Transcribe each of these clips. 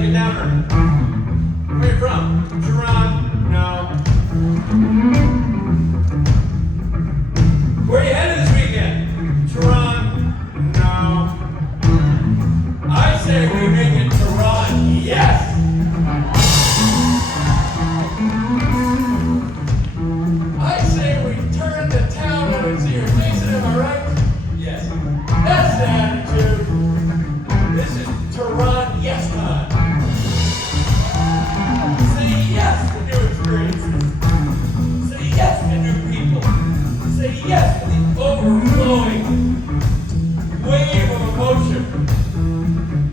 get down there. Where are you from? Tehran? No. Where are you headed this weekend? Tehran? No. I say we make it Tehran. Yes! I say we turn the town into your Jason, am I right? Yes. That's the attitude. This is Tehran yes time. Say yes to new experiences. Say yes to new people. Say yes to the overflowing wave of emotion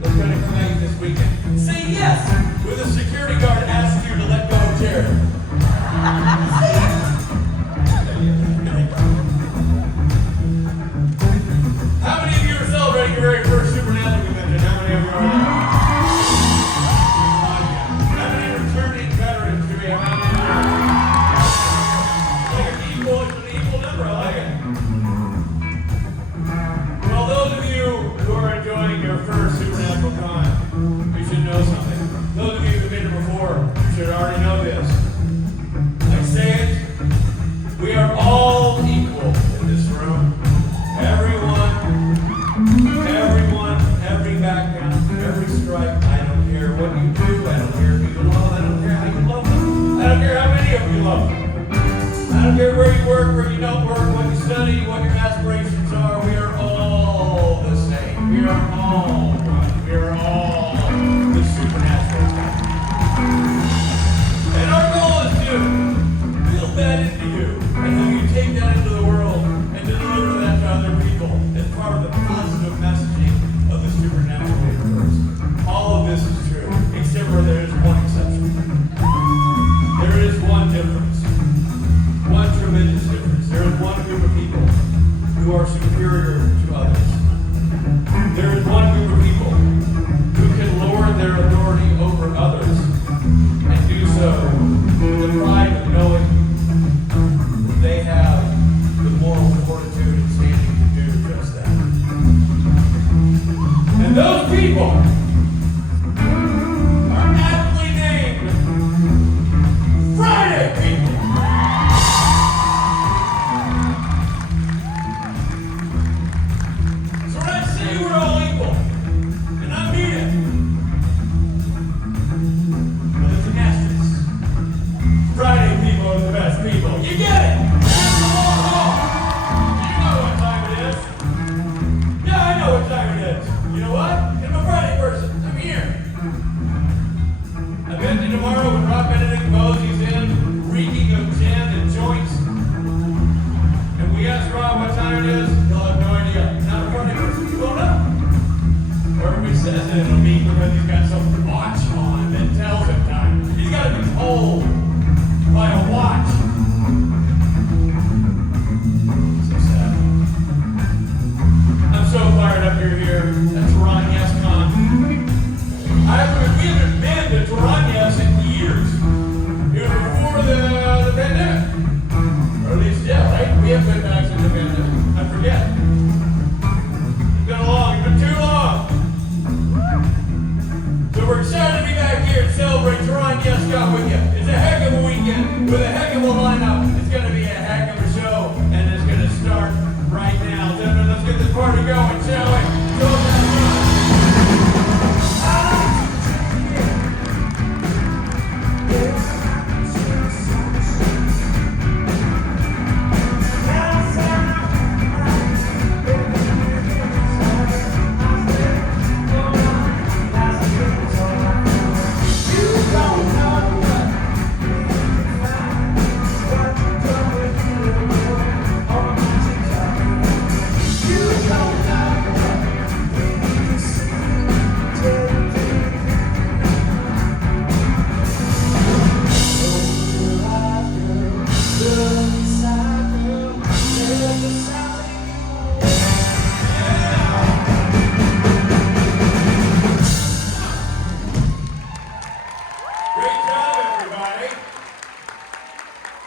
that's going to come at you this weekend. Say yes when the security guard asks you to let go of Jared. Say yes. How many of you are celebrating your very first Supernatural convention? How many of you are there? How many returning veterans do we have? How many? It's an equal number. I like it. Well, those of you who are enjoying your first Supernatural Con, you should know something. Those of you who've been here before should already know this. I say it, we are all equal in this room. Everyone, every background, every stripe. I don't care what you do. I don't care who you love. I don't care how you love them. I don't care how many of you love them. I don't care where you work, where you don't work, what you study, what your aspirations are. We are all the same. We are all one. We are all the supernatural type. And our goal is to build that into you and how you take that into the world and deliver that to other people as part of the positive messaging of the supernatural universe. All of this is true, except for there is one exception. There is one difference. One tremendous difference. There is one group of people who are superior to others. There is one group of people who can lower their authority over others and do so with the pride of knowing that they have the moral fortitude and standing to do just that. And those people are aptly named Friday people. So when I say we're all equal, and I mean it, but it's an asterisk. Friday people are the best people. You get it? That's the long haul. You know what time it is. Yeah, I know what time it is. You know what? I'm a Friday person. I'm here. I bet you tomorrow when Rob Benedict Mosey's in, reeking of gin and joints, and we ask Rob what time it is, he'll have no idea. He's not a Friday person. You won't know. Or everybody says it, it'll be because he's got some watch on that tells him time. He's got to be told by a watch. So sad. I'm so fired up you're here. That's Ron Yes Con. We haven't been to Tehran Yes in years. Even before the pandemic. Or at least, yeah, right? We have been back since the pandemic. I forget. It's been long. It's been too long. So we're excited to be back here and celebrate Tehran Yes Con with you. It's a heck of a weekend with a heck of a lineup. It's going to be a heck of a show, and it's going to start right now. Gentlemen, let's get this party going, shall we? Go down.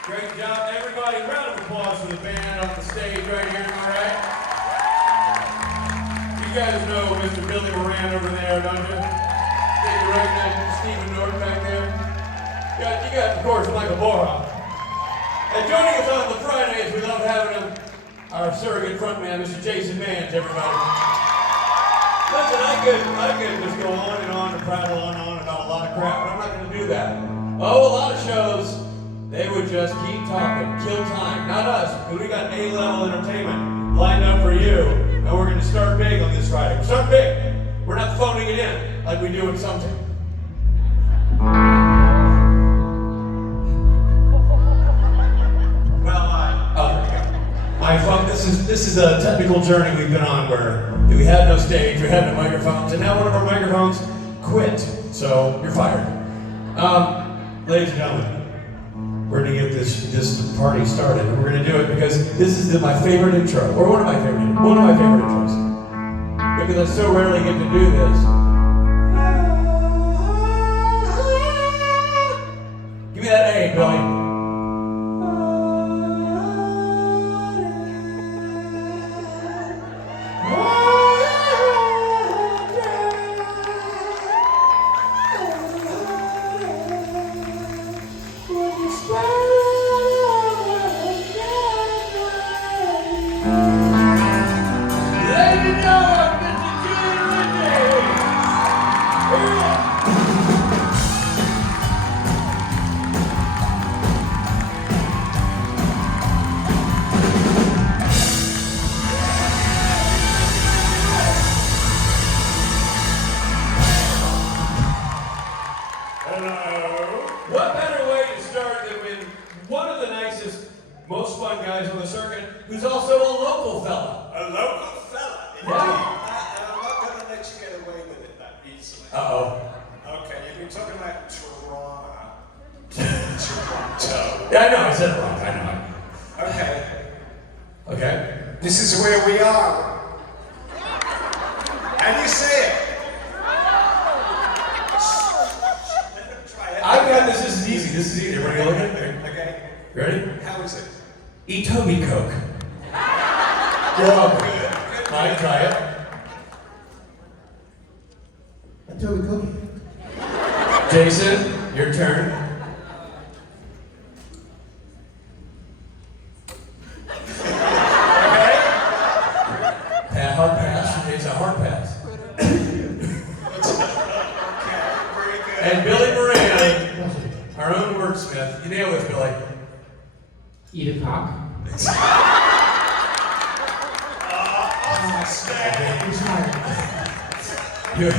Great job, everybody. Round of applause for the band on the stage right here, all right? You guys know Mr. Billy Moran over there, don't you? recognize Stephen Norton back there? You got, of course, Michael Borhoff. And joining us on the Fridays without having him, our surrogate frontman, Mr. Jason Mans, everybody. Listen, I could just go on and prattle on about a lot of crap, but I'm not going to do that. Oh, a lot of shows, they would just keep talking, kill time. Not us, because we got A-level entertainment lined up for you, and we're going to start big on this Friday. We're starting big. We're not phoning it in like we do in some things. This is a technical journey we've been on where we had no stage, we had no microphones, and now one of our microphones quit. So you're fired. Ladies and gentlemen, we're gonna get this party started, and we're gonna do it because this is my favorite intro, or one of my favorite intros. Because I so rarely get to do this. Give me that A, Billy. What better way to start than with one of the nicest, most fun guys on the circuit, who's also a local fella. A local fella? Yeah. And I'm not going to let you get away with it that easily. Uh-oh. Okay, you've been talking about Toronto. Yeah, I know, I said it wrong, I know. Okay. Okay. This is where we are. How do you say it? I've got this. This is easy. Everybody look at it. Okay. You ready? How is it? Etobi Coke. You're welcome. Good. Try it. Etobi Cookie. Jason, your turn. Hard pass. It's a hard pass. And Billy Moran, our own wordsmith. You nailed this, Billy. Eat a cock. You're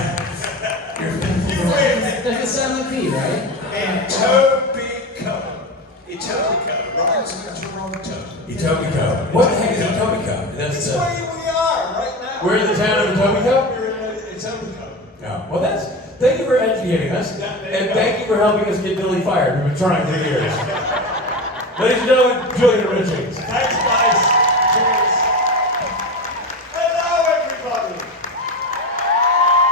That's a silent P, right? Etobicoke. Etobicoke. Rhymes with Toronto. Etobicoke. What the heck is Etobicoke? That's where we are right now. We're in the town of Etobicoke? We're in Etobicoke. No. Well, thank you for educating us, and thank you for helping us get Billy fired. We've been trying for years. Ladies and gentlemen, Julian Richings. Thanks, guys. Cheers. Hello, everybody.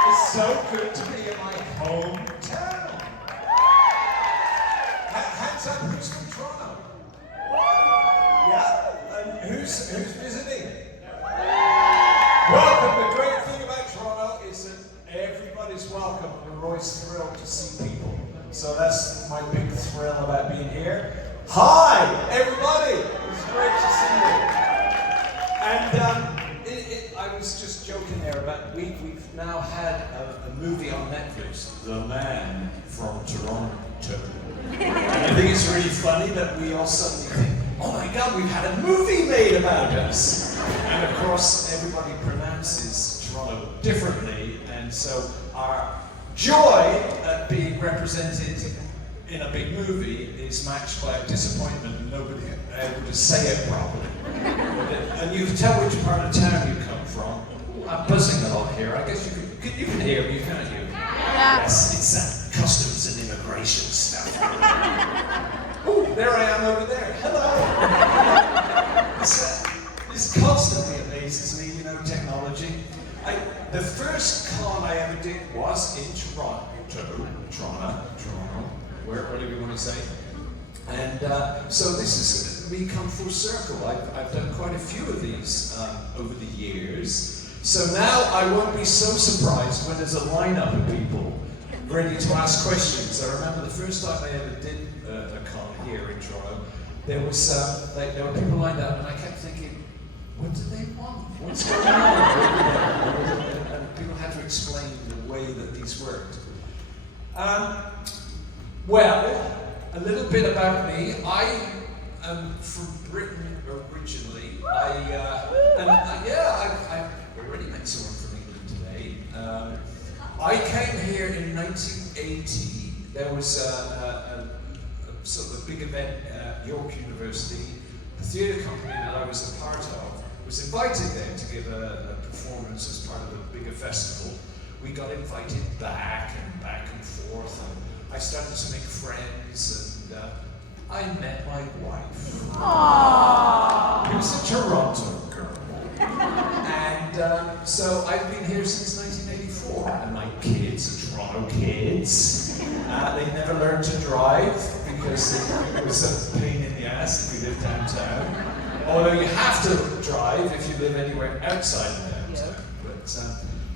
It's so good to be in my hometown. Hands up, who's from Toronto? Yeah? And who's visiting? Welcome. The great thing about Toronto is that everybody's welcome. We're always thrilled to see people. So that's my big thrill about being here. Hi, everybody. It's great to see you. And I was just joking there about we've now had a movie on Netflix, The Man from Toronto. And I think it's really funny that we all suddenly think, oh my God, we've had a movie made about us. And of course, everybody pronounces Toronto differently, and so our joy at being represented in a big movie is matched by a disappointment and nobody able to say it properly. And you can tell which part of town you come from. I'm buzzing a lot here. I guess you can hear me, can't you? Yeah. Yes, it's that customs and immigration stuff. Oh, there I am over there. Hello. This constantly amazes me, technology. The first con I ever did was in Toronto. Whatever you want to say. And so this is me come full circle. I've done quite a few of these over the years. So now I won't be so surprised when there's a lineup of people ready to ask questions. I remember the first time I ever did a con here in Toronto, there was there were people lined up, and I kept thinking, what do they want? What's going on? And people had to explain the way that these worked. Well, a little bit about me. I am from Britain originally. I've already met someone from England today. I came here in 1980. There was a sort of a big event at York University. The theatre company that I was a part of was invited there to give a performance as part of a bigger festival. We got invited back and forth, and I started to make friends, and I met my wife. Aww. Who was a Toronto girl. And so I've been here since 1984, and my kids are Toronto kids. They never learned to drive because it was a pain in the ass if we lived downtown. Although you have to drive if you live anywhere outside of downtown. But,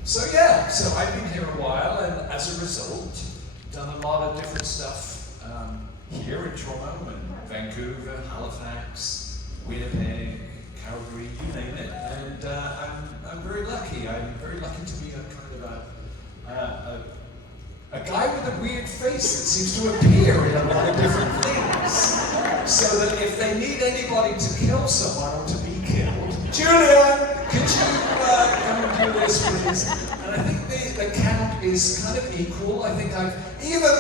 so I've been here a while, and as a result, done a lot of different stuff here in Toronto and Vancouver, Halifax, Winnipeg, Calgary, you name it. And I'm very lucky. I'm very lucky to be a kind of a guy with a weird face that seems to appear in a lot of different things. So that if they need anybody to kill someone or to be killed, Julian, could you come and do this, please? And I think the count is kind of equal. I think I've even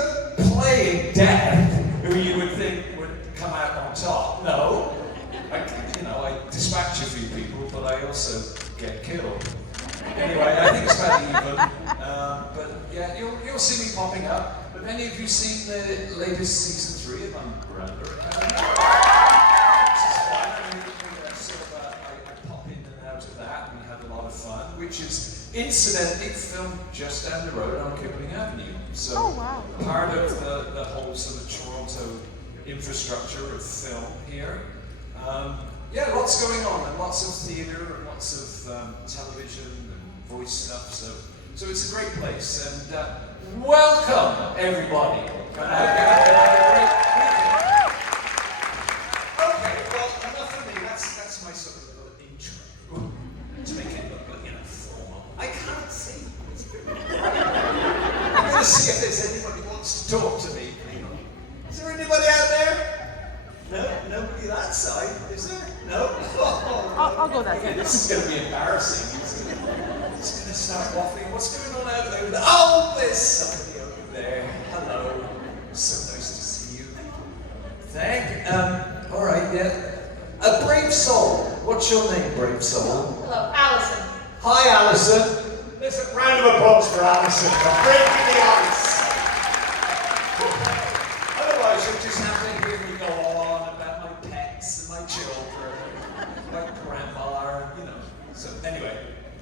playing death, who you would think would come out on top. No, I dispatch a few people, but I also get killed. Anyway, I think it's about even. But yeah, you'll see me popping up. Have any of you seen the latest season 3 of Umbrella Academy? This is fun. I pop in and out of that and have a lot of fun, which is incidentally filmed just down the road on Kipling Avenue. So part of the whole sort of Toronto infrastructure of film here. Lots going on, and lots of theatre, and lots of television and voice stuff. So it's a great place, and welcome everybody. And have a great weekend. Okay, well, enough of me. That's my sort of intro to make it look formal. I can't see. I'm going to see if there's anybody who wants to talk to me. Is there anybody out there? No, nobody that side, is there? No? I'll go that side. This is going to be embarrassing. It's going to start waffling. What's going on out over there? Oh, there's somebody over there. Hello. So nice to see you. All right, yeah. A brave soul. What's your name, brave soul? Hello, Allison. Hi, Allison. There's a round of applause for Allison for breaking the ice. Otherwise, you'll just have to hear me go on about my pets and my children, my grandma, So anyway,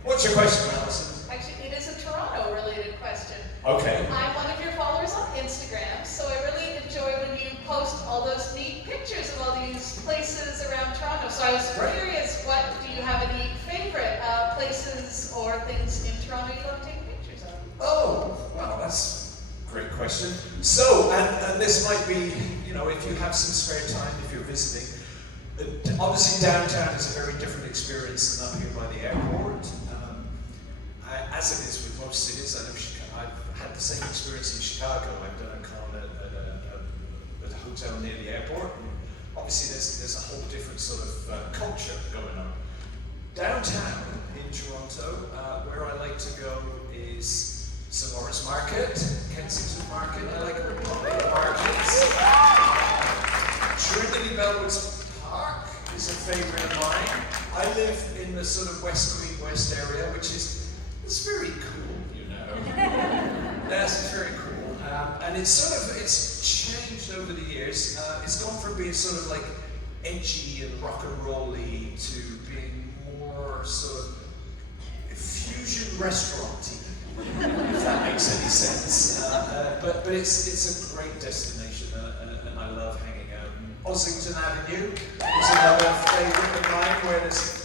what's your question, Allison? Actually, it is a Toronto-related question. Okay. I'm one of your followers on Instagram, so I really enjoy when you post all those neat pictures of all these places around Toronto. So I was curious, do you have any favorite places or things in Toronto you love taking pictures of? Oh, well, that's a great question. So, and this might be, if you have some spare time, if you're visiting, obviously downtown is a very different experience than up here by the airport. As it is with most cities, I know I've had the same experience in Chicago. I've done a con at a hotel near the airport. And obviously, there's a whole different sort of culture going on. Downtown in Toronto, where I like to go is Sonora's Market, Kensington Market. I like Republic Markets. Trinity Bellwoods Park is a favourite of mine. I live in the sort of West Queen West area, which is very cool, Yes, it's very cool. And it's changed over the years. It's gone from being sort of like edgy and rock and roll-y to being more sort of fusion restaurant-y, if that makes any sense. But it's a great destination, and I love hanging out. Ossington Avenue is another favourite of mine, where there's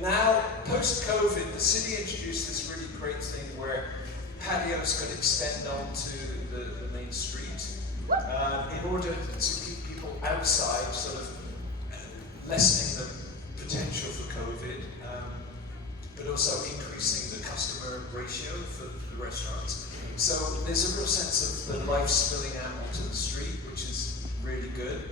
now, post-COVID, the city introduced this really great thing where patios could extend onto the main street in order to keep people outside, sort of lessening the potential for COVID, but also increasing the customer ratio for the restaurants. So there's a real sense of the life spilling out onto the street, which is really good.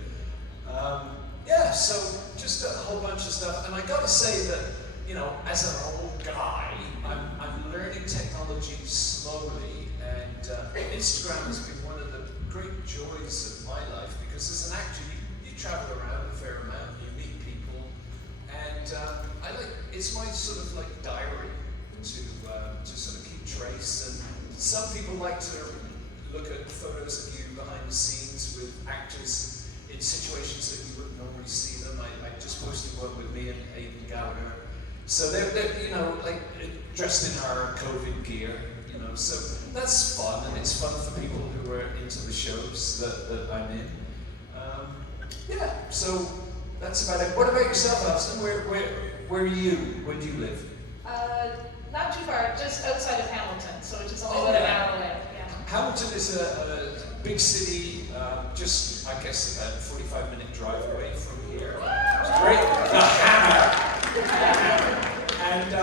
Yeah, so just a whole bunch of stuff. And I got to say that, you know, as an old guy, I'm learning technology slowly, and Instagram has been one of the great joys of my life, because as an actor, you travel around a fair amount, you meet people, and it's my sort of like diary to sort of keep trace. And some people like to look at photos of you behind the scenes with actors in situations that you wouldn't normally see them. I just posted one with me and Aidan Gallagher. So they're you know, like dressed in our COVID gear, you know. So that's fun, and it's fun for people who are into the shows that I'm in. Yeah, so that's about it. What about yourself, Alison? Where are you? Where do you live? Not too far, just outside of Hamilton, so it's just only about an hour away. Yeah. Hamilton is a big city, just, I guess, about a 45-minute drive away from here. It's great. The Hammer! And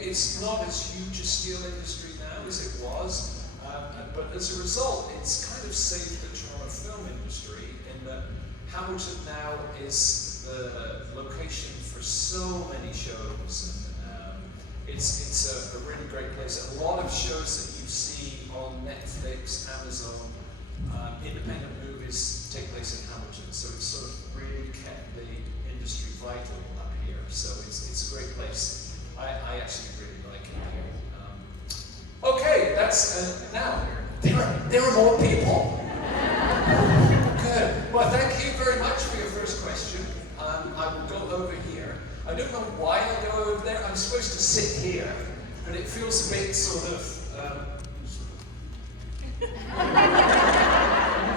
it's not as huge a steel industry now as it was, but as a result, it's kind of saved the Toronto film industry in that Hamilton now is the location for so many shows. And it's a really great place. A lot of shows that you see on Netflix, Amazon, independent movies take place in Hamilton. So it's sort of really kept the industry vital up here. So it's a great place. I actually really like it here. Okay, that's now there are more people. Good. Well, thank you very much for your first question. I will go over here. I don't know why I go over there. I'm supposed to sit here, but it feels a bit sort of.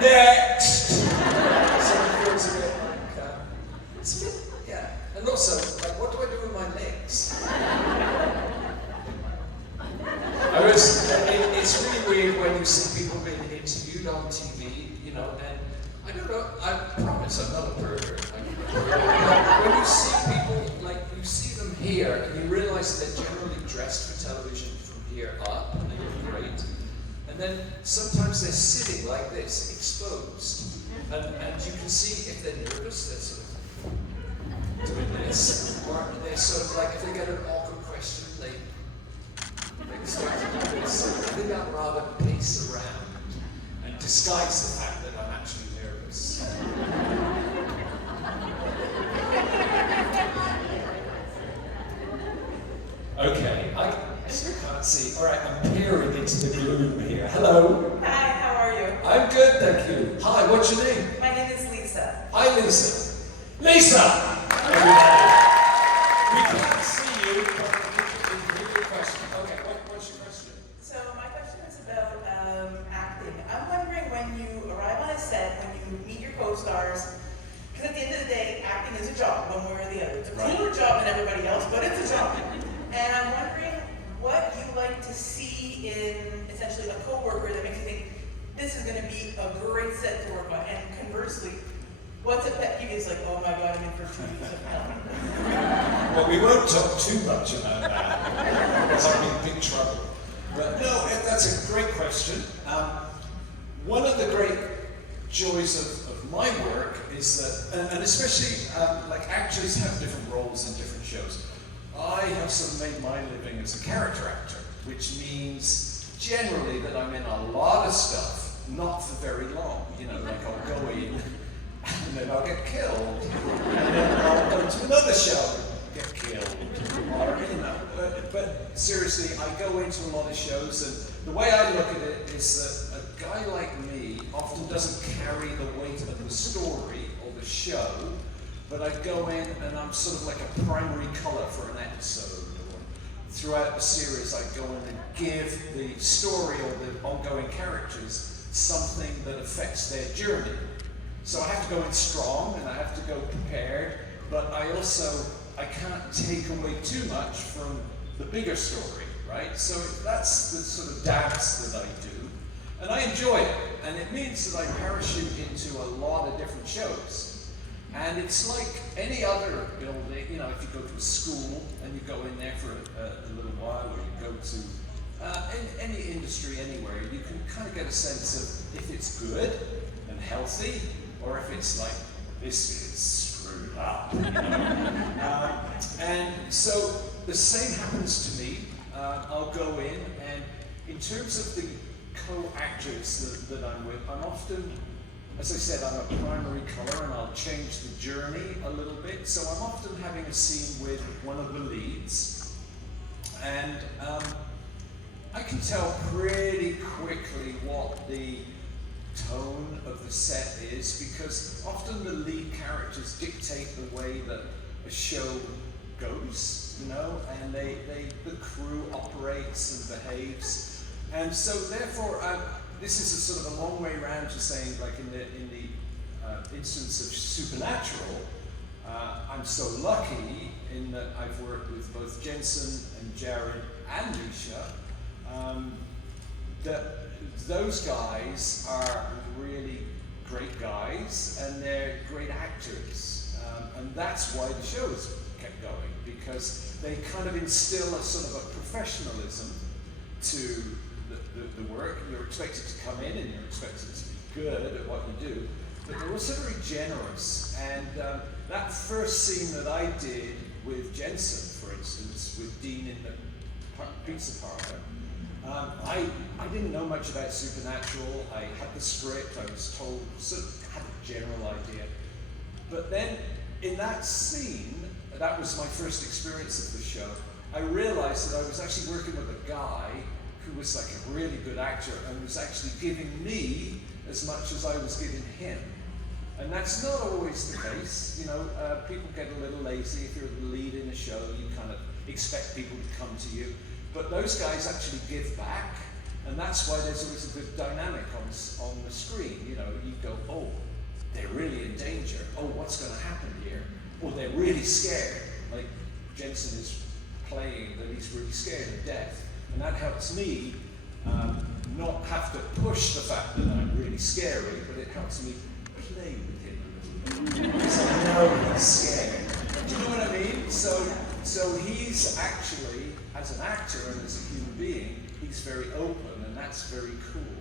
Next! So it feels a bit like. It's a bit, yeah. And also, like, what do I do with my legs? It's really weird when you see people being interviewed on TV, you know, and I don't know, I promise I'm not a burger. When you see people, like, you see them here, and you realize that they're generally dressed for television from here up, and they look great. And then sometimes they're sitting like this, exposed. And you can see if they're nervous, they're sort of doing this. Or they're sort of like, if they get an awkward question, they start to do this. I think I'd rather pace around and disguise the fact that I'm actually nervous. Okay, I can't see. All right, I'm peering into the gloom here. Hello. Hi, how are you? I'm good, thank you. Hi, what's your name? My name is Lisa. Hi, Lisa. Lisa! Everybody. We can't see you, but we can hear your question. Okay, what's your question? So my question is about acting. I'm wondering, when you arrive on a set, when you meet your co-stars, because at the end of the day, acting is a job, one way or the other. It's a cooler job than everybody else, but it's a job. And I'm wondering what you like to see in essentially a co-worker that makes you think this is going to be a great set to work on, and conversely, what's a pet peeve is like, oh my god, I'm in for 2 weeks of hell. Well, we won't talk too much about that, because I'm in big trouble. But no, that's a great question. One of the great joys of my work is that, and especially like actors have different roles in different shows. I have sort of made my living as a character actor, which means generally that I'm in a lot of stuff, not for very long. You know, like I'll go in and then I'll get killed, and then I'll go to another show and get killed, or you know. But seriously, I go into a lot of shows, and the way I look at it is that a guy like me often doesn't carry the weight of the story or the show. But I go in and I'm sort of like a primary colour for an episode. Or throughout the series, I go in and give the story or the ongoing characters something that affects their journey. So I have to go in strong and I have to go prepared, but I can't take away too much from the bigger story, right? So that's the sort of dance that I do, and I enjoy it, and it means that I parachute into a lot of different shows. And it's like any other building, you know, if you go to a school and you go in there for a little while, or you go to any industry anywhere, you can kind of get a sense of if it's good and healthy, or if it's like, this is screwed up, you know? And so the same happens to me. I'll go in, and in terms of the co-actors that I'm with, I'm often, as I said, I'm a primary colour, and I'll change the journey a little bit. So I'm often having a scene with one of the leads, and I can tell pretty quickly what the tone of the set is, because often the lead characters dictate the way that a show goes, you know, and the crew operates and behaves. And so therefore, this is a sort of a long way around to saying, like in the instance of Supernatural, I'm so lucky in that I've worked with both Jensen and Jared and Misha, that those guys are really great guys, and they're great actors, and that's why the show has kept going, because they kind of instill a sort of a professionalism to the work. You're expected to come in and you're expected to be good at what you do, but they're also very generous. And that first scene that I did with Jensen, for instance, with Dean in the pizza parlor, I didn't know much about Supernatural. I had the script, I was told, sort of had a general idea. But then in that scene, that was my first experience of the show, I realized that I was actually working with a guy who was like a really good actor and was actually giving me as much as I was giving him. And that's not always the case. You know, people get a little lazy. If you're the lead in a show, you kind of expect people to come to you. But those guys actually give back, and that's why there's always a good dynamic on the screen. You know, you go, oh, they're really in danger. Oh, what's going to happen here? Oh, they're really scared. Like Jensen is playing that he's really scared of death. And that helps me not have to push the fact that I'm really scary, but it helps me play with him a little bit. Because I know he's scared. Do you know what I mean? So he's actually, as an actor and as a human being, he's very open, and that's very cool.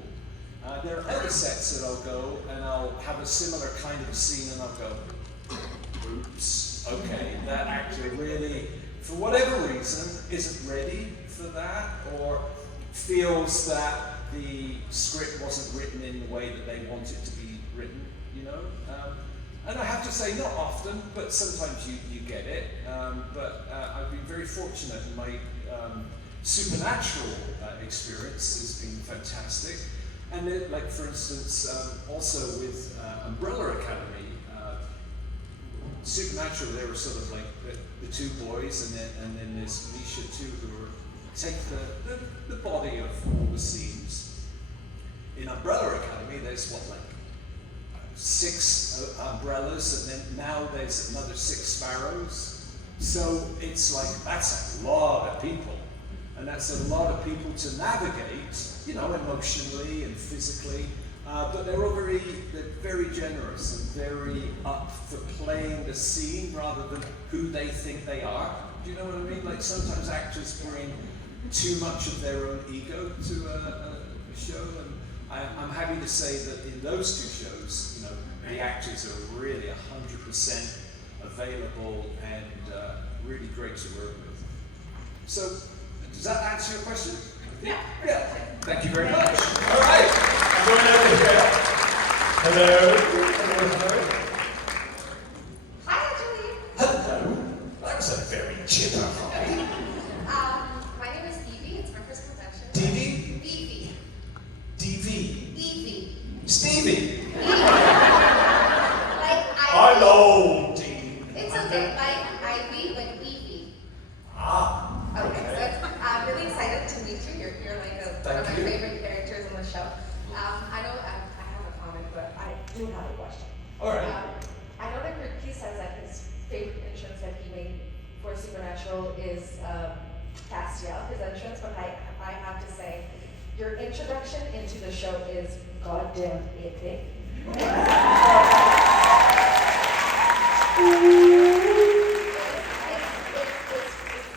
There are other sets that I'll go and I'll have a similar kind of scene, and I'll go, oops, okay, that actor really, for whatever reason, isn't ready for that, or feels that the script wasn't written in the way that they want it to be written, you know? And I have to say, not often, but sometimes you get it. But I've been very fortunate in my Supernatural experience has been fantastic. And then, like for instance, also with Umbrella Academy, Supernatural, they were sort of like the two boys, and then there's Misha too, who take the body of all the scenes. In Umbrella Academy, there's what, like 6 umbrellas, and then now there's another 6 sparrows. So it's like, that's a lot of people, and that's a lot of people to navigate, you know, emotionally and physically. But they're all very generous and very up for playing the scene rather than who they think they are. Do you know what I mean? Like sometimes actors bring too much of their own ego to a show, and I'm happy to say that in those 2 shows, you know, the actors are really 100% available and really great to work with. So, does that answer your question? Yeah. Yeah. Thank you very much. All right. I'm going over here. Hello. Hello. Hi, Julian. Hello. That was a very chipper hobby. My name is Evie. It's my first production. DV? Evie. DV? Evie. Stevie? Like I'm old, Dean. It's okay. Like Ivy, like Evie. Ah. Okay. So I'm really excited to meet you. You're like one of my Thank you. favorite characters on the show. I know I have a comment, but I do have a question. All right. I know that he says that his favorite entrance that he made for Supernatural is Castiel, his entrance, but I have to say, your introduction into the show is goddamn epic. It's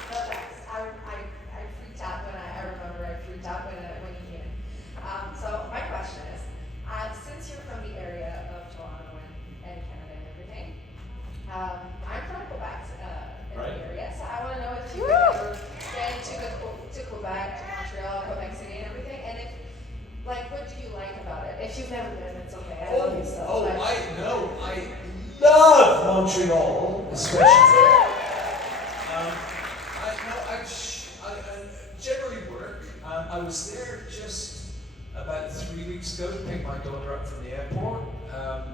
the best. I freaked out when I remember I freaked out when you came in. So my question is, since you're from the area of Toronto and Canada and everything, I'm from Quebec in Right. the area, so I want to know if you ever been to Quebec, to Montreal, Quebec City and everything, and if, like, what do you like about it? If you've never been, it's okay. I love you so. Oh, but- I know. I love Montreal, especially. I generally work. I was there just about 3 weeks ago to pick my daughter up from the airport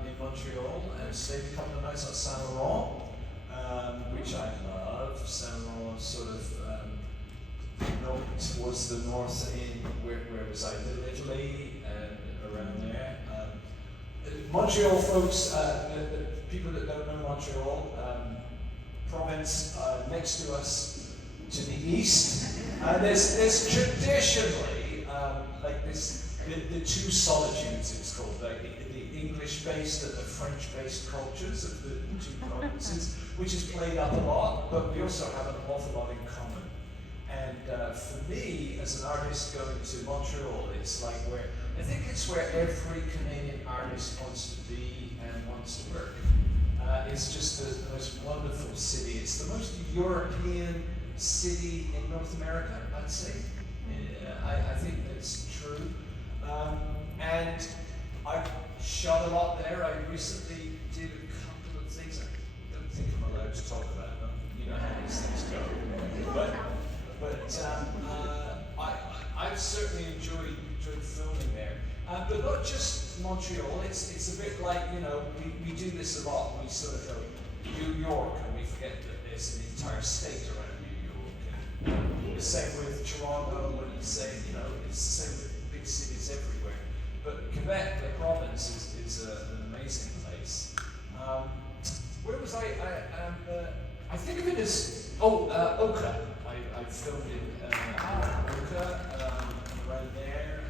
in Montreal and stayed a couple of nights at Saint Laurent, which I love. Saint Laurent is sort of towards the north in where was I? Italy and around there. Montreal folks, the people that don't know Montreal, province next to us to the east. There's traditionally like this the two solitudes it's called, like the English-based and the French-based cultures of the two provinces, which is played up a lot, but we also have an awful lot in common. And for me, as an artist going to Montreal, it's like I think it's where every Canadian artist wants to be and wants to work. It's just the most wonderful city. It's the most European city in North America, I'd say. I think that's true. And I shot a lot there. I recently did a couple of things. I don't think I'm allowed to talk about them. You know how these things go. But I've certainly enjoyed filming there. But not just Montreal, it's a bit like, we do this a lot. We sort of go New York and we forget that there's an entire state around New York. And the same with Toronto, and it's the same with big cities everywhere. But Quebec, the province, is an amazing place. Where was I? I think of it as, Oka. I filmed in Oka, around there.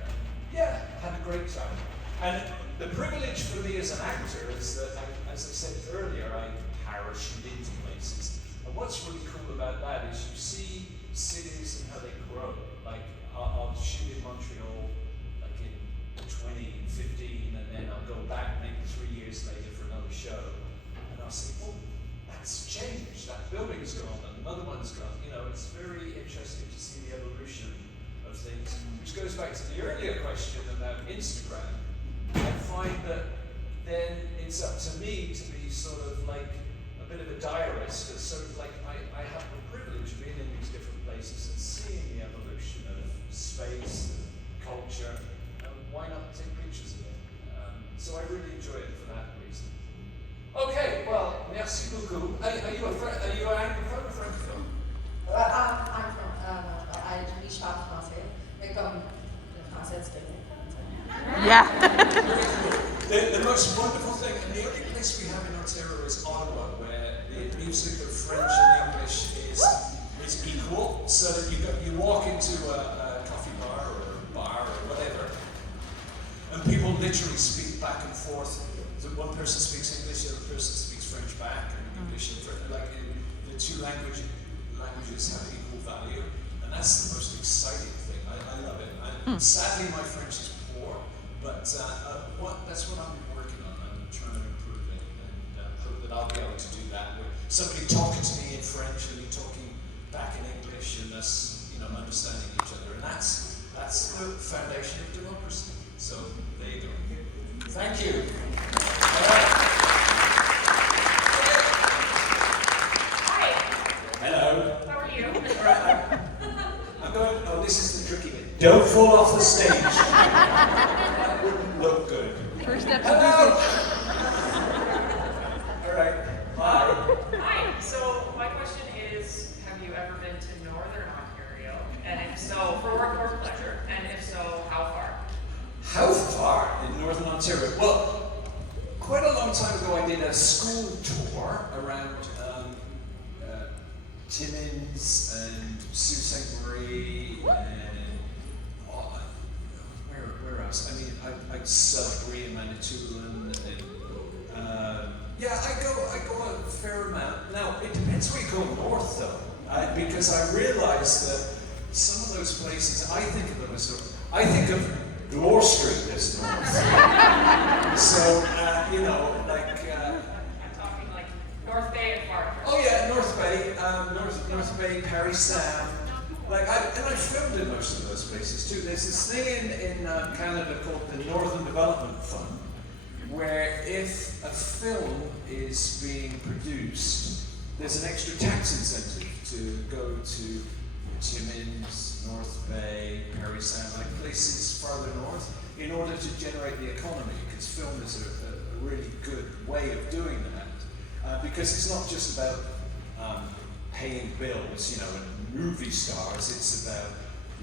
Yeah, had a great time. And the privilege for me as an actor is that, as I said earlier, I parachute into places. And what's really cool about that is you see cities and how they grow. Like, I'll shoot in Montreal, like in 2015, and then I'll go back maybe 3 years later for another show. And I'll say, oh, that's changed. That building's gone, and another one's gone. It's very interesting to see the evolution of things, which goes back to the earlier question about Instagram. I find that then it's up to me to be sort of like a bit of a diarist, sort of like I have the privilege of being in these different places and seeing the evolution of space and culture, and why not take pictures of it? So I really enjoy it for that reason. Okay, well, merci beaucoup. Are you an anglophone or francophone? I'm from, je parle français, mais comme le français du Québec. Yeah. The most wonderful thing, and the only place we have in Ontario is Ottawa, where the music of French and English is equal, so that you walk into a coffee bar or a bar or whatever, and people literally speak back and forth. One person speaks English, the other person speaks French back, and English and French, like the two languages have equal value, and that's the most exciting thing. I love it. Sadly, my French is poor, but that's what I'm working on. I'm trying to improve it, and hope that I'll be able to do that. With somebody talking to me in French and me talking back in English, and us, understanding each other, and that's the foundation of democracy. So there you go. Thank you. All right. Hello. How are you? I'm going, this is the tricky bit. Don't fall off the stage. That wouldn't look good. First step. Hello. All right. Bye. Hi. So my question is, have you ever been to Northern Ontario? And if so, for work or pleasure? And if so, how far? How far in Northern Ontario? Well, quite a long time ago I did a school tour around Timmins and Sault Ste. Marie and where else? I mean, I'd Sudbury and Manitoulin and yeah, I go a fair amount. Now it depends where you go north though, because I realise that some of those places I think of them as north. I think of Bloor Street as north. So you know, like. I'm talking like North Bay and Florida. Oh yeah, North Bay, North Bay, Parry Sound. Like I filmed in most of those places too. There's this thing in Canada called the Northern Development Fund, where if a film is being produced, there's an extra tax incentive to go to Timmins, North Bay, Parry Sound, like places farther north, in order to generate the economy, because film is a really good way of doing that. Because it's not just about paying bills, you know, and movie stars, it's about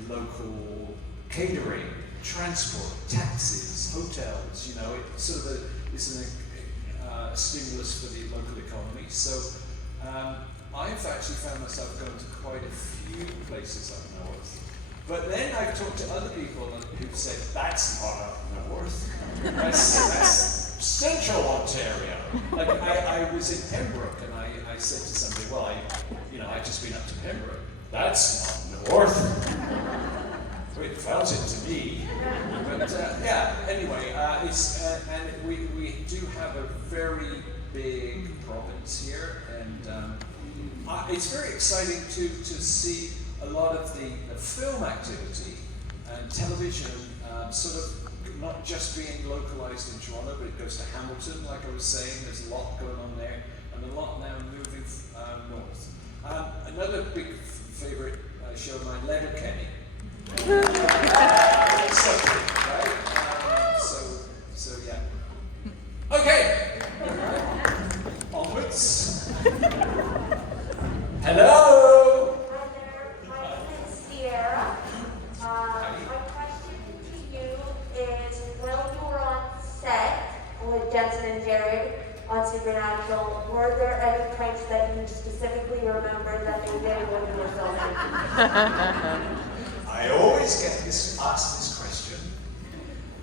local catering, transport, taxes, hotels, you know, it sort of is a stimulus for the local economy. So I've actually found myself going to quite a few places up north. But then I've talked to other people who've said, that's not up north, that's central Ontario. Like I was in Pembroke and I said to somebody, well, I've just been up to Pembroke. That's not north. It felt it to me. But yeah, anyway, and we do have a very big province here, and it's very exciting to see a lot of the film activity and television sort of not just being localized in Toronto, but it goes to Hamilton, like I was saying. There's a lot going on there, and a lot now moving north. Another big favorite show of mine, Letterkenny. Right? So yeah. Okay. Onwards. Hello. Hi there, my name is Sierra. My question to you is, when you were on set with Jensen and Jared on Supernatural, were there any pranks that you specifically remember that they did when you were filming? I always get asked this question,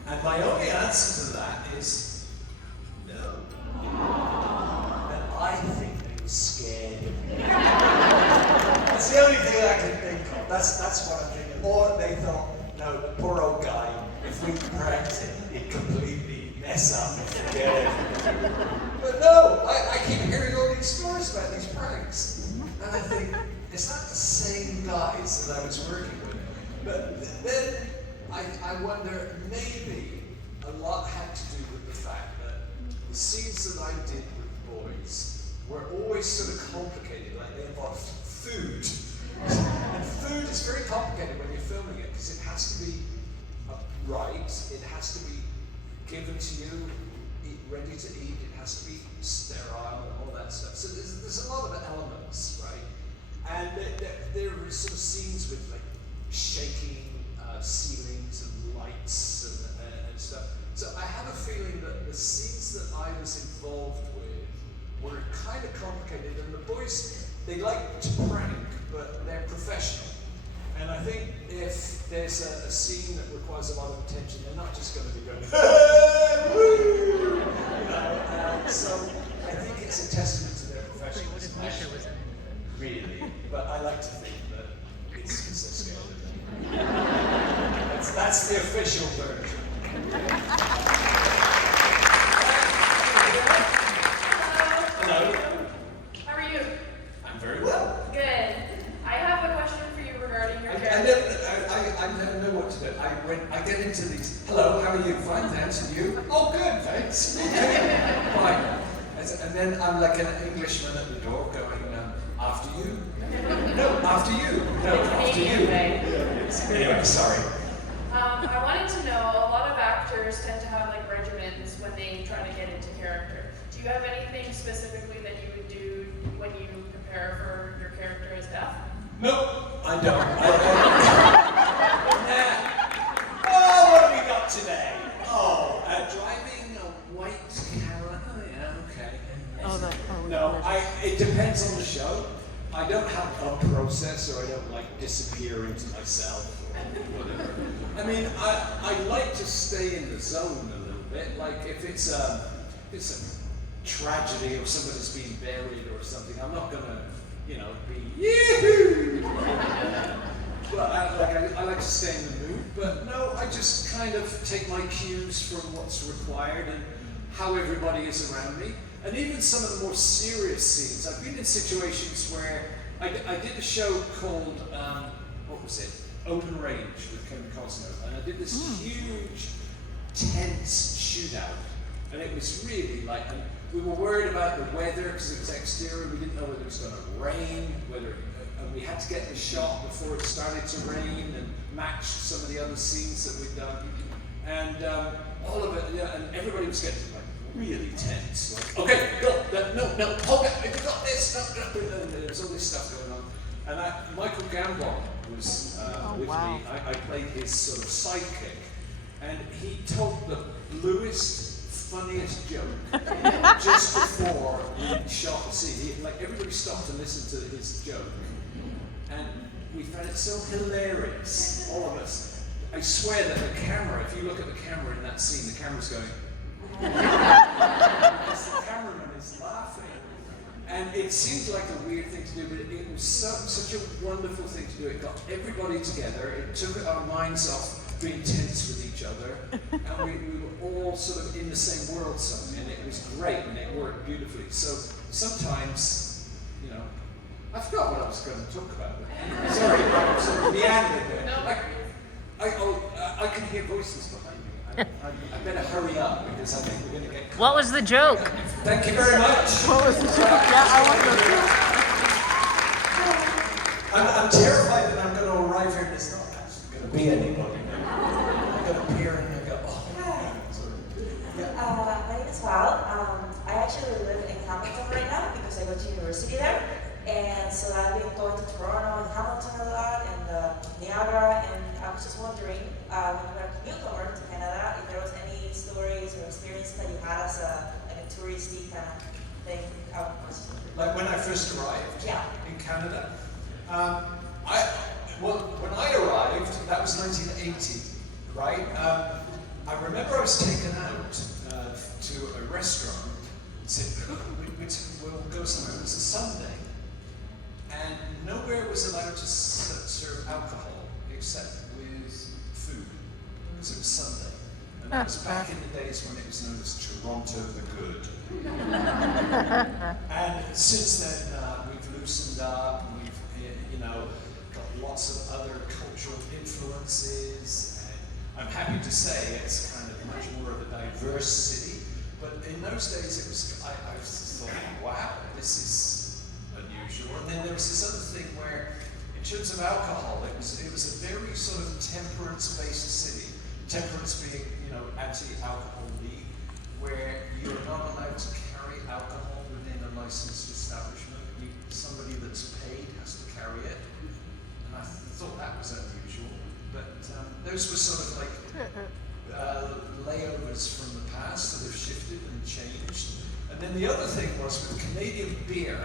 and my only answer to that is no. And I think they were scared of me. That's the only thing I can think of. That's what I'm thinking. Or they thought, no, the poor old guy, if we pranked him, he'd completely mess up and forget everything. But no, I keep hearing all these stories about these pranks. And I think, it's not the same guys that I was working with. But then I wonder, maybe a lot had to do with the fact that the scenes that I did with the boys were always sort of complicated, like they involved food. And food is very complicated when you're filming it, because it has to be right, it has to be given to you, ready to eat, it has to be sterile and all that stuff. So there's a lot of elements, right? And there are sort of scenes with like shaking ceilings and lights and stuff. So I have a feeling that the scenes that I was involved with were kind of complicated, and the boys, they like to prank, but they're professional. And I think if there's a scene that requires a lot of attention, they're not just going to be going, hey, woo! You know, so I think it's a testament to their professionalism. Really, but I like to think that it's because they're scared of them. That's the official version. Hello. How are you? I'm very well. Good. I have a question for you regarding your I character. never know what to do. I get into these. Hello, how are you? Fine, thanks. And you? Oh, good, thanks. Fine. And then I'm like an Englishman at the door going, after you? No, after you. No, after you. Anyway, sorry. I wanted to know, a lot of actors tend to have like regimens when they try to get into character. Do you have anything specifically that you would do when you prepare for your character as Death? Nope, I don't. Oh, what have we got today? Oh, driving a white Cadillac. Oh, yeah, okay. No, it depends on the show. I don't have a process, or I don't like disappear into myself or whatever. I mean, I like to stay in the zone a little bit. Like if it's a tragedy or somebody's being buried or something, I'm not gonna, be yee-hoo! But I like to stay in the mood. But no, I just kind of take my cues from what's required and how everybody is around me. And even some of the more serious scenes. I've been in situations where I did a show called, Open Range with Kevin Costner. And I did this huge, tense shootout. And it was really like, and we were worried about the weather because it was exterior. We didn't know whether it was going to rain, and we had to get the shot before it started to rain and match some of the other scenes that we'd done. And all of it, and everybody was getting like really tense. Like, okay, go, no, hold it, you've got this, no. And there was all this stuff going on. And Michael Gambon was with me. I played his sort of sidekick. And he told the bluest, funniest joke just before we shot the scene. Like everybody stopped to listen to his joke. And we found it so hilarious, all of us. I swear that the camera, if you look at the camera in that scene, the camera's going, because the cameraman is laughing. And it seemed like a weird thing to do, but it was such a wonderful thing to do. It got everybody together. It took our minds off being tense with each other. And we were all sort of in the same world suddenly, and it was great, and it worked beautifully. So sometimes, I forgot what I was going to talk about. Sorry, I'm sort of meandering there. I can hear voices behind me. I better hurry up because I think we're going to get. What was the joke? Thank you very much. What was the joke? Yeah, I want to know. I'm terrified that I'm going to arrive here and there's not actually going to be anybody. I'm going to appear and I go, my name is Val. I actually live in Hamilton right now because I go to university there. And so I've been going to Toronto and Hamilton a lot and Niagara. And I was just wondering, when you were a newcomer to Canada, if there was any stories or experiences that you had as a touristy kind of thing. Like when I first arrived in Canada, when I arrived, that was 1980, right? I remember I was taken out to a restaurant and said, we'll go somewhere. It was a Sunday, and nowhere was allowed to serve alcohol except with food, because it was Sunday. And that was back in the days when it was known as Toronto the Good. And since then, we've loosened up, we've got lots of other cultural influences, and I'm happy to say it's kind of much more of a diverse city. But in those days, it was I thought, wow, this is unusual. And then there was this other thing where, in terms of alcohol, it was a very sort of temperance-based city. Temperance being, anti-alcohol league, where you're not allowed to carry alcohol within a licensed establishment. Somebody that's paid has to carry it. And I thought that was unusual. But those were sort of like layovers from the past that have shifted and changed. And then the other thing was with Canadian beer,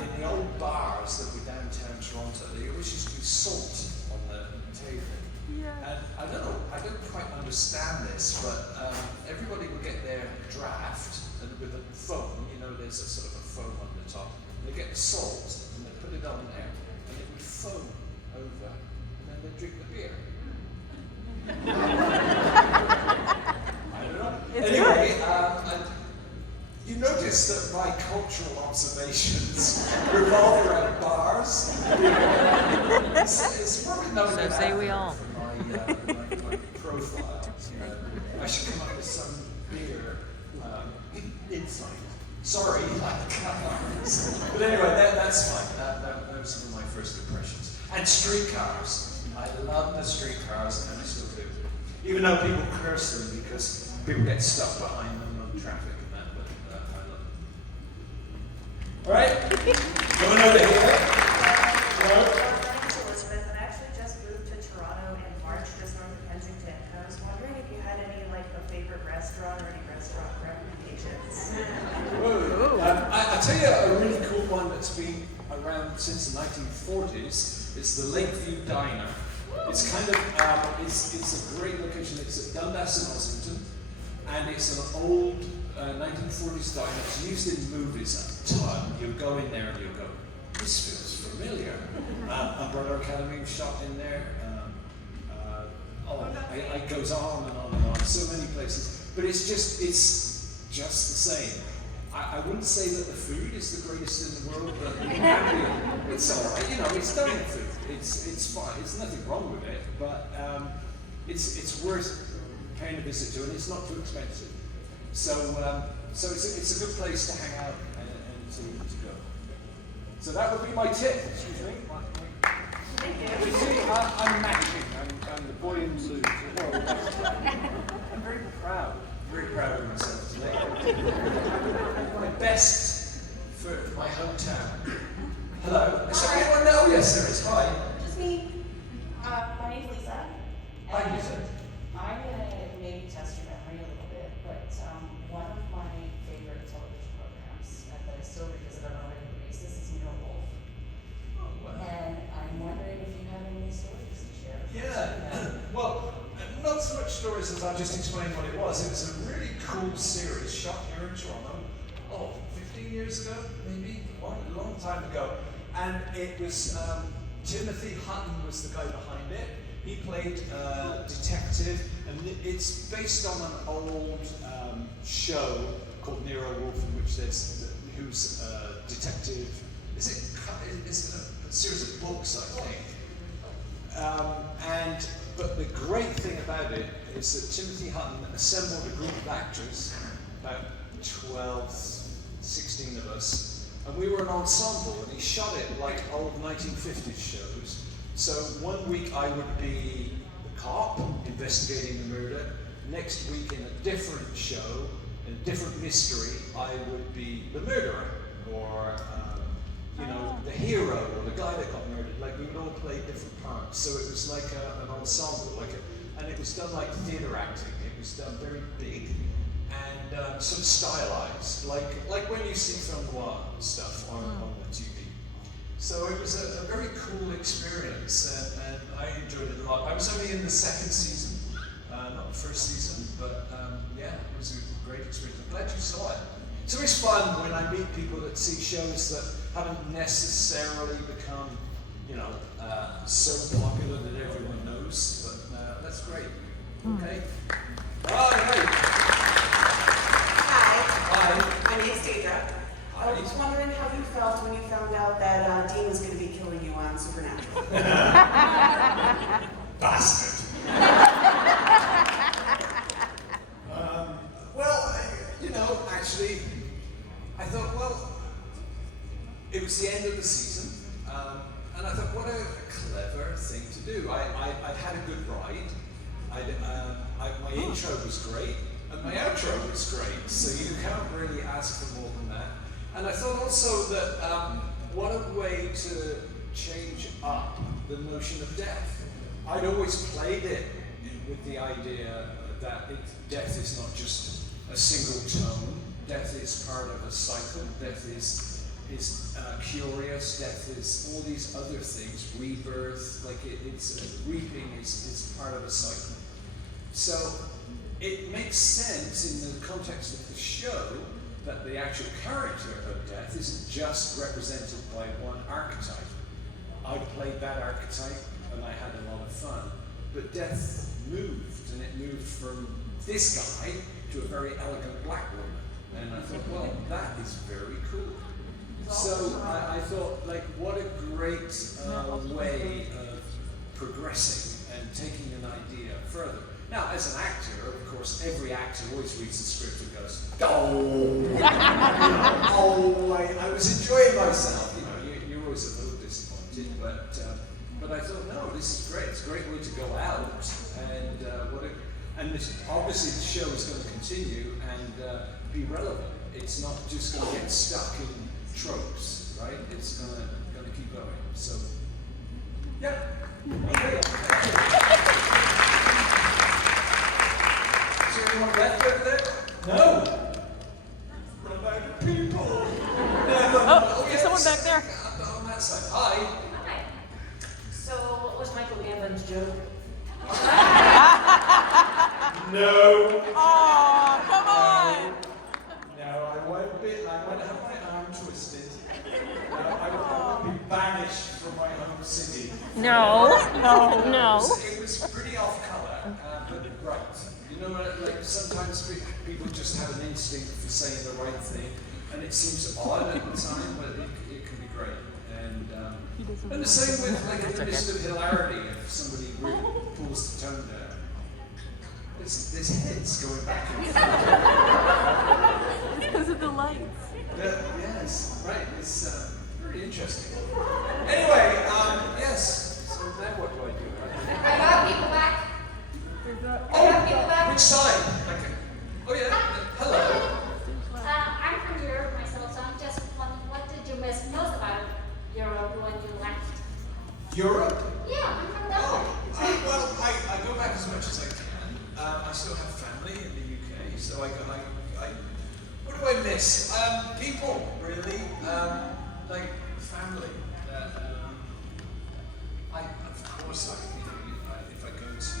in the old bars that were downtown Toronto, there always used to be salt on the table. And I don't quite understand this, but everybody would get their draft, and with a foam, there's a sort of a foam on the top. They get the salt, and they put it on there, and it would foam over, and then they drink the beer. I don't know. Anyway, you notice that my cultural observations revolve around bars. It's probably not So say we all. my profile. I should come up with some beer insight. Sorry, I can't. But anyway, that's fine. Those were my first impressions. And streetcars. I love the streetcars, and I still do. Even though people curse them because people get stuck behind them on traffic and that, but I love them. All right, going over here. Hello. Elizabeth, and I actually just moved to Toronto in March, just north of Kensington, and I was wondering if you had any a favorite restaurant or any restaurant recommendations. I'll tell you a really cool one that's been a around since the 1940s. It's the Lakeview Diner. It's kind of, it's a great location. It's at Dundas in Ossington, and it's an old 1940s diner. It's used in movies a ton. You go in there and you go, this feels familiar. Umbrella Academy was shot in there. It goes on and on and on. So many places, but it's just the same. I wouldn't say that the food is the greatest in the world, but the ambient, it's all right. You know, it's dining food. It's fine. There's nothing wrong with it, but it's worth paying a visit to, and it's not too expensive. So it's a good place to hang out and to go. So that would be my tip. Excuse me. You see, I'm matching. I'm the boy in blue. I'm very proud of myself today. My best for my hometown. Hello. Is there anyone know? Yes, there is. Hi. Just me. My name's Lisa. Hi, Lisa. I'm gonna maybe test your memory a little bit, but one of my favorite television programs that I still revisit on a regular basis is Nero Wolf. Oh, wow. And I'm wondering if you have any stories to share. Yeah. Well, not so much stories as I just explained what it was. It was a really cool series shot here in Toronto. 15 years ago, maybe? A long time ago. And it was, Timothy Hutton was the guy behind it. He played a detective, and it's based on an old show called Nero Wolf, in which who's a detective. Is it a series of books, I think? But the great thing about it is that Timothy Hutton assembled a group of actors, about 12, 16 of us, and we were an ensemble, and he shot it like old 1950s shows. So one week I would be the cop investigating the murder. Next week in a different show, in a different mystery, I would be the murderer, or the hero, or the guy that got murdered. Like, we would all play different parts. So it was like an ensemble, and it was done like theatre acting. It was done very big and sort of stylized, like when you see film noir stuff on the TV. So it was a very cool experience, and I enjoyed it a lot. I was only in the second season, not the first season, but yeah, it was a great experience. I'm glad you saw it. It's always fun when I meet people that see shows that haven't necessarily become, so popular that everyone knows, but that's great. Okay? All right. Hi, my name's Deidre. I was wondering how you felt when you found out that Dean was going to be killing you on Supernatural. Bastard. Actually, I thought, well, it was the end of the season, and I thought, what a clever thing to do. I'd had a good ride. My intro was great, and my outro was great, so you can't really ask for more than that. And I thought also that what a way to change up the notion of death. I'd always played it with the idea that death is not just a single tone. Death is part of a cycle. Death is curious. Death is all these other things. Rebirth, reaping is part of a cycle. So it makes sense in the context of the show that the actual character of death isn't just represented by one archetype. I played that archetype and I had a lot of fun. But death moved, and it moved from this guy to a very elegant black woman. And I thought, well, that is very cool. So I thought, what a great way of progressing and taking an idea further. Now, as an actor, of course, every actor always reads the script and goes, oh, I was enjoying myself. You're always a little disappointed, but I thought, no, this is great. It's a great way to go out, and obviously the show is going to continue and be relevant. It's not just going to get stuck in tropes, right? It's going to keep going. So, yeah. Okay. Is there anyone left over there? No. What about the people? Oh, there's someone back there. No. No. It was pretty off color, but right. You know, like sometimes people just have an instinct for saying the right thing, and it seems odd at the time, but it can be great. And the same with like in the midst of hilarity, if somebody really pulls the tone down. There's heads going back and forth. Because of the lights. Yes, right. It's very interesting. Anyway, yes. So then what do I do? I got people back. I got people back. Which side? Okay. Oh yeah. Hello. I'm from Europe myself, so I'm just wondering, what did you miss most about Europe when you left? Europe? Yeah, I'm from that Oh, way. well, I go back as much as I can. I still have family in the UK, so what do I miss? People, really. Like family. Of course, if I go to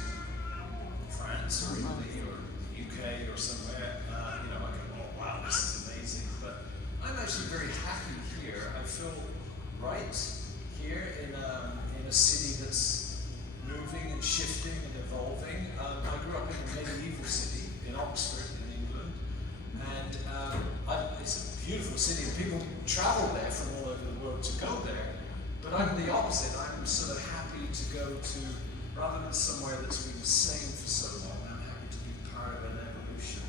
France or Italy or UK or somewhere, I go, oh wow, this is amazing. But I'm actually very happy here. I feel right here in a city that's moving and shifting and evolving. I grew up in a medieval city in Oxford, in England, and it's a beautiful city, and people travel there from all over the world to go there. But I'm the opposite. I'm sort of happy to go to, rather than somewhere that's been the same for so long, I'm happy to be part of an evolution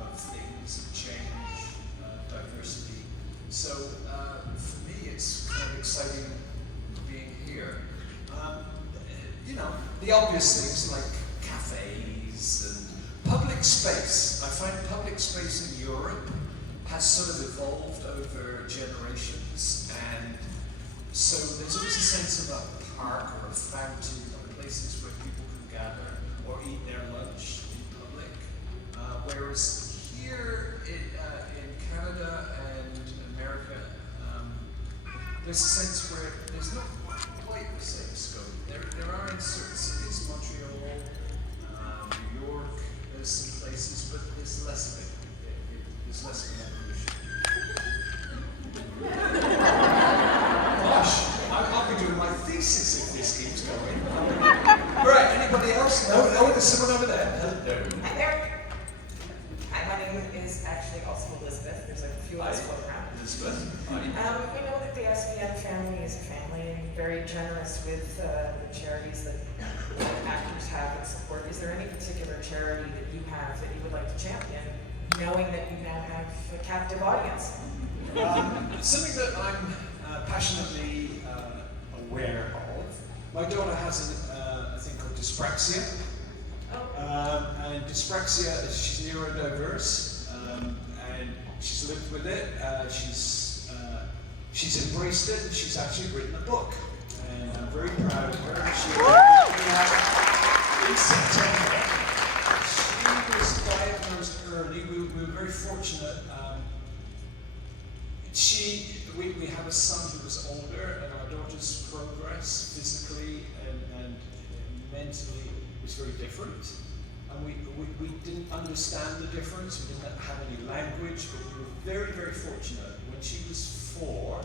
of things, of change, diversity. So for me, it's kind of exciting being here. The obvious things like cafes and public space. I find public space in Europe has sort of evolved over generations, and so there's always a sense of a park or a fountain or places where people can gather or eat their lunch in public. Whereas here in Canada and America, there's a sense where there's not quite the same scope. There are in certain cities, Montreal, New York, there's some places, but there's less of it. There's less of an evolution. Gosh, I'll be doing my thesis if this keeps going. All right, anybody else? No, there's someone over there. Hi there. Hi, my name is actually also Elizabeth. There's like a few of us floating around. Elizabeth. Hi. We know that the SVN family is a family and very generous with the charities that actors have and support. Is there any particular charity that you have that you would like to champion, knowing that you now have a captive audience? Something that I'm passionately aware of. My daughter has a thing called dyspraxia. And dyspraxia, she's neurodiverse, and she's lived with it. She's embraced it, and she's actually written a book. And I'm very proud of her. She in September. She was diagnosed early. We were very fortunate. We have a son who was older, and our daughter's progress physically and mentally was very different. And we didn't understand the difference. We didn't have any language, but we were very, very fortunate. When she was 4,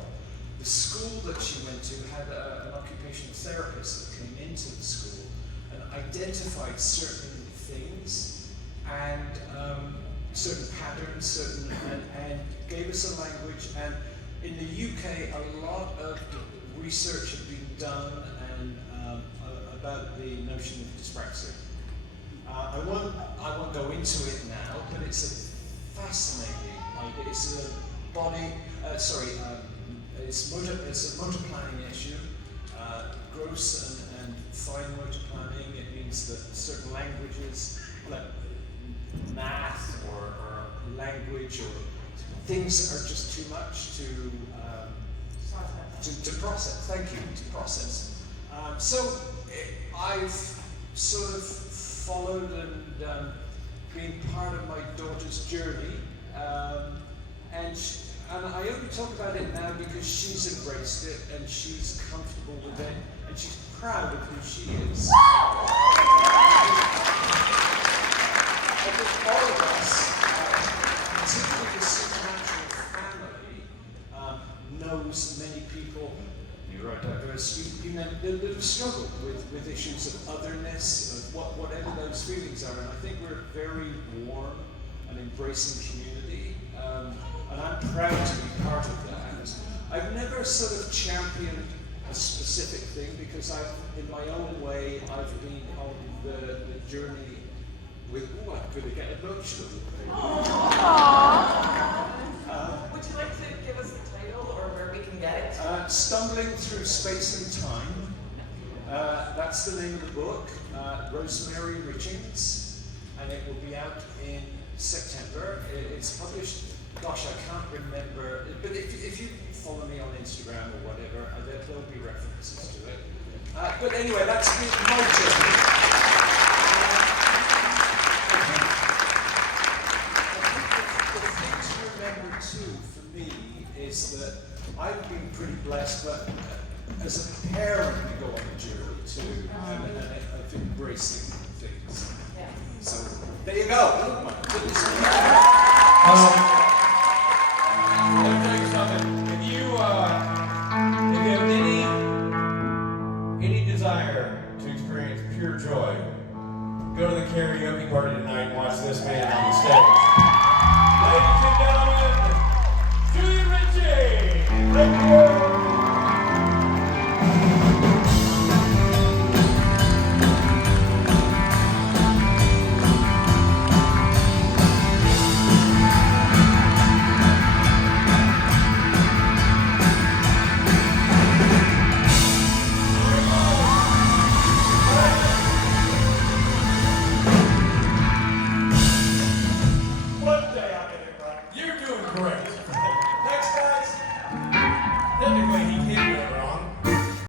the school that she went to had an occupational therapist that came into the school and identified certain things and certain patterns, and gave us a language. And in the UK, a lot of research had been done about the notion of dyspraxia. I won't go into it now, but it's a fascinating idea. It's a it's a motor planning issue, gross and fine motor planning. It means that certain languages, like math or language or things are just too much to process. Thank you, to process. So I've sort of followed and been part of my daughter's journey, and I only talk about it now because she's embraced it and she's comfortable with it and she's proud of who she is. I think all of us, particularly the supernatural family, knows many people, neurodiverse whereas you know, the struggle with issues of otherness, of whatever those feelings are, and I think we're a very warm and embracing community, and I'm proud to be part of that. I've never sort of championed a specific thing because in my own way, I've been on the journey with, I'm going to get emotional. Would you like to give us the title or where we can get it? Stumbling Through Space and Time. That's the name of the book, Rosemary Richings, and it will be out in September. It's published, gosh, I can't remember, but if you follow me on Instagram or whatever, there'll be references to it. But anyway, that's my journey. The thing to remember too, for me, is that I've been pretty blessed, but as a parent, we go on a journey too, and of embracing things. Yeah. So there you go. Oh my goodness. Let me tell you something. If you have any desire to experience pure joy, go to the karaoke party tonight and watch this man on the stage. Ladies and gentlemen, Julian Richings. Thank you. One day I'll get it right. You're doing great.